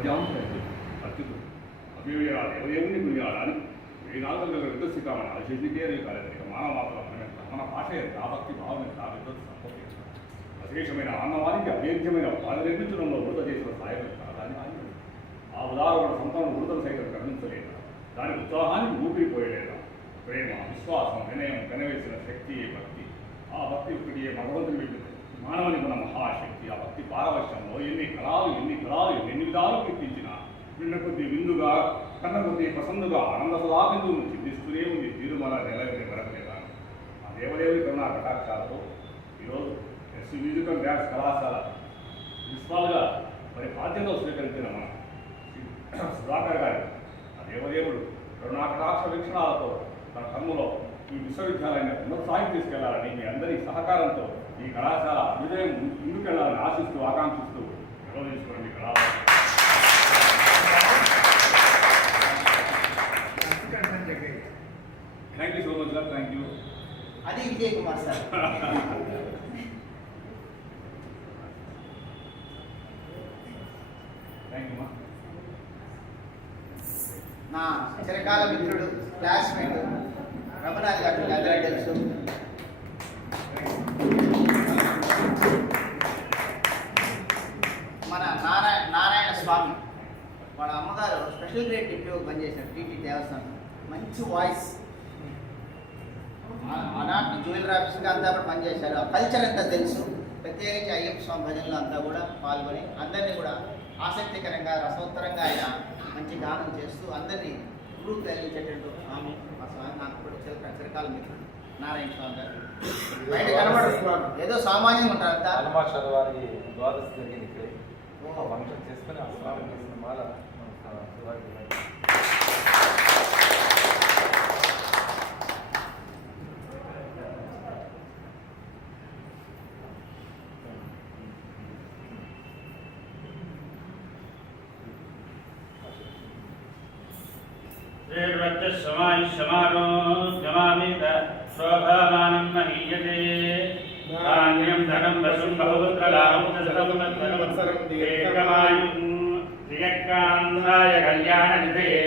మధ్యాంశం అత్యుత అభివేయాలి ఎవరేమి కురియాలని వేదాంతంలో వికసితామని అశేషికే కాలేదు మానవ మాత్రం మన భాష భక్తి భావన అశేషమైన ఆన్నవానికి అభేద్యమైన బాధ నిర్మించడంలో వృత చేసిన సాయం దాన్ని ఆ ఉదాహరణ సంతానం వృతలు సైతం గమనించలేదా దాని ఉత్సాహానికి ఊపిరిపోయలేదా ప్రేమ విశ్వాసం వినయం కనవేసిన శక్తి భక్తి ఆ భక్తి ఒక్కటి భగవంతుని మానవునికి మన మహాశక్తి ఆ భక్తి పారవశ్యంలో ఎన్ని కళాలు ఎన్ని విధాలు కీర్తించిన విన్న కొద్ది విందుగా కన్న కొద్ది ప్రసన్నుగా ఆనంద సలాబిందువును చిందిస్తూనే ఉంది తిరుమల నెలవిని వరకలేదా ఆ దేవదేవుని కన్నా కటాక్షాలతో ఈరోజు ఎస్సీ మ్యూజికల్ డ్యాన్స్ కళాశాల ప్రిన్సిపాల్గా మరి బాధ్యతలు స్వీకరించిన మన సుధాకర్ గారి ఆ దేవదేవుడు కరుణాకటాక్ష వీక్షణాలతో తన కన్నులో ఈ విశ్వవిద్యాలయాన్ని ఉన్నత స్థాయికి తీసుకెళ్లాలని మీ అందరి సహకారంతో ఈ కళాశాల అభ్యుదయం ముందుకెళ్లాలని ఆశిస్తూ ఆకాంక్షిస్తూ నిర్వహించుకోండి కళాశాల. Thank you so much sir. Thank you. అది Vijay Kumar sir. Thank you. నా చిరకాల మిత్రుడు క్లాస్మేట్ రమణాథ్ గారు అందరికీ తెలుసు. మన నారాయణ స్వామి వాళ్ళ అమ్మగారు స్పెషల్ గ్రేడ్ డిప్యూగా పనిచేశారు టీటీ దేవస్థానం. మంచి వాయిస్, ఆనాటి జ్యువెలరీ ఆఫీస్గా అంతా కూడా పనిచేశారు. ఆ కల్చర్ అంతా తెలుసు. ప్రత్యేకించి అయ్యప్ప స్వామి భజనలు అంతా కూడా పాల్గొని అందరినీ కూడా ఆసక్తికరంగా రసోత్తరంగా ఆయన మంచి గానం చేస్తూ అందరినీ గ్రూప్ తగిలించేటట్టు ఆమె మా స్వామి నాకు కూడా చిరకాల మిత్రుడు నారాయణ స్వామి గారు. బయట కనబడుతున్నారు ఏదో సామాన్యంగా ఉంటారంట. హనుమాచార్య వారి ద్వాదశి జరిగింది ఇక్కడే. ఫంక్షన్ చేసుకుని ఆ స్వామి చేసిన మాల शोभामानं महीयते धान्यं धनं वशुं बहुपुत्रलाभं एकमायुं प्रियकान्ताय कल्याणनिधे